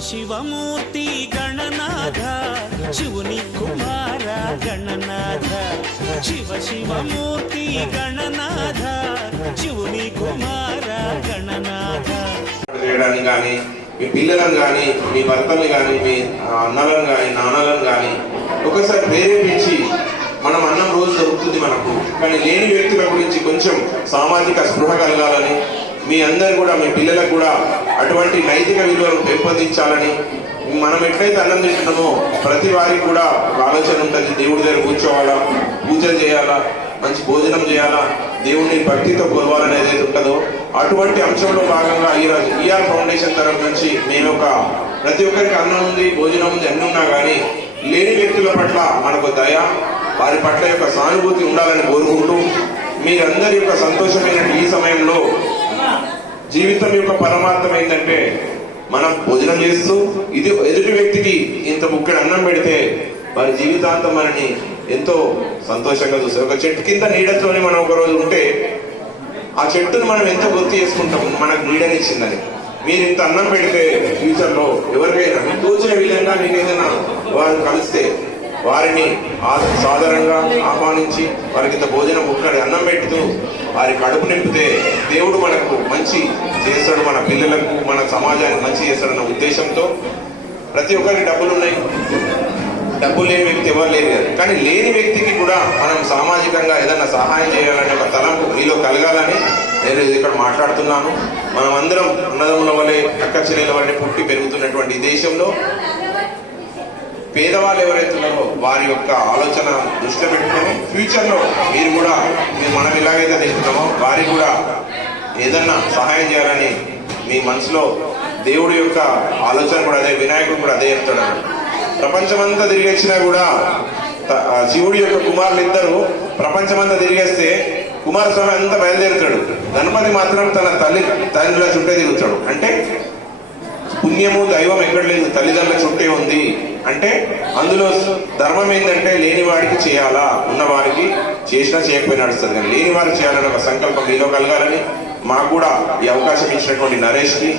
శివమూర్తి గణనాథ శివుని కుమార గణనాథ. శివ శివమూర్తి గణనాథ శివుని కుమార గణనాథ. చేయడానికి కానీ మీ పిల్లలను కానీ మీ భర్తలు కానీ మీ అన్నలను కానీ నాన్నలను కానీ ఒకసారి ప్రేరేపించి మనం అన్నం రోజు దొరుకుతుంది మనకు. కానీ లేని వ్యక్తుల గురించి కొంచెం సామాజిక స్పృహ కలగాలని మీ అందరు కూడా మీ పిల్లలకు కూడా అటువంటి నైతిక విలువలను పెంపొందించాలని మనం ఎట్లయితే అన్నం తింటున్నామో ప్రతి వారికి కూడా ఆలోచన ఉంటుంది. దేవుడి దగ్గర కూర్చోవాలా? పూజలు చేయాలా? మంచి భోజనం చేయాలా? దేవుడిని భక్తితో కొలవాలని ఏదైతే ఉంటుందో అటువంటి అంశంలో భాగంగా ఈరోజు ఈఆర్ ఫౌండేషన్ తరఫు నుంచి నేను ఒక ప్రతి ఒక్కరికి అన్నం ఉంది భోజనం ఉంది అన్ని ఉన్నా కానీ లేని వ్యక్తుల పట్ల మనకు దయ వారి పట్ల యొక్క సానుభూతి ఉండాలని కోరుకుంటూ మీరందరి యొక్క సంతోషమైన ఈ సమయం జీవితం యొక్క పరమార్థం ఏంటంటే మనం భోజనం చేస్తూ ఇది ఎదుటి వ్యక్తికి ఇంత ముక్కడి అన్నం పెడితే వారి జీవితాంతం మనని ఎంతో సంతోషంగా చూస్తారు. ఒక చెట్టు కింద నీడతోనే మనం ఒక రోజు ఉంటే ఆ చెట్టును మనం ఎంత గుర్తు చేసుకుంటాం మనకు నీడనిచ్చిందని. మీరు ఇంత అన్నం పెడితే ఫ్యూచర్లో ఎవరికైనా మీకు తోచిన విధంగా మీకు ఏదైనా వారు కలిస్తే వారిని ఆ- ఆహ్వానించి వారికి ఇంత భోజనం ఒక్కడి అన్నం పెడుతూ వారి కడుపు నింపితే దేవుడు మనకు మంచి చేస్తాడు మన పిల్లలకు మన సమాజానికి మంచి చేస్తాడన్న ఉద్దేశంతో ప్రతి ఒక్కరికి డబ్బులు ఉన్నాయి. డబ్బులు లేని వ్యక్తి ఎవరు లేరు కదా. కానీ లేని వ్యక్తికి కూడా మనం సామాజికంగా ఏదైనా సహాయం చేయాలనే ఒక తలంపు మీలో కలగాలని నేను ఇక్కడ మాట్లాడుతున్నాను. మనం అందరం అన్నదమ్ముల వల్లే అక్క చెల్లెల వల్లే పుట్టి పెరుగుతున్నటువంటి దేశంలో పేదవాళ్ళు ఎవరైతే ఉన్నారో వారి యొక్క ఆలోచన దృష్టిలో పెట్టుకొని ఫ్యూచర్లో మీరు కూడా మీరు మనం ఎలాగైతే తింటున్నామో వారికి కూడా ఏదన్నా సహాయం చేయాలని మీ మనసులో దేవుడి యొక్క ఆలోచన కూడా అదే వినాయకుడు కూడా అదే చెప్తాడు ప్రపంచమంతా తిరిగేచ్చినా కూడా శివుడి యొక్క కుమారులు ఇద్దరు ప్రపంచమంతా తిరిగేస్తే కుమారస్వామి అంతా బయలుదేరుతాడు. గణపతి మాత్రం తన తల్లి తండ్రుల చుట్టే తిరుగుతాడు. అంటే పుణ్యము దైవం ఎక్కడ లేదు. తల్లిదండ్రుల చుట్టే ఉంది. అంటే అందులో ధర్మం ఏంటంటే లేని వాడికి చేయాలా? ఉన్నవారికి చేసినా చేయకపోయినా నడుస్తుంది కానీ లేని వారికి చేయాలని ఒక సంకల్పం మీలో కలగాలని మాకు కూడా ఈ అవకాశం ఇచ్చినటువంటి నరేష్కి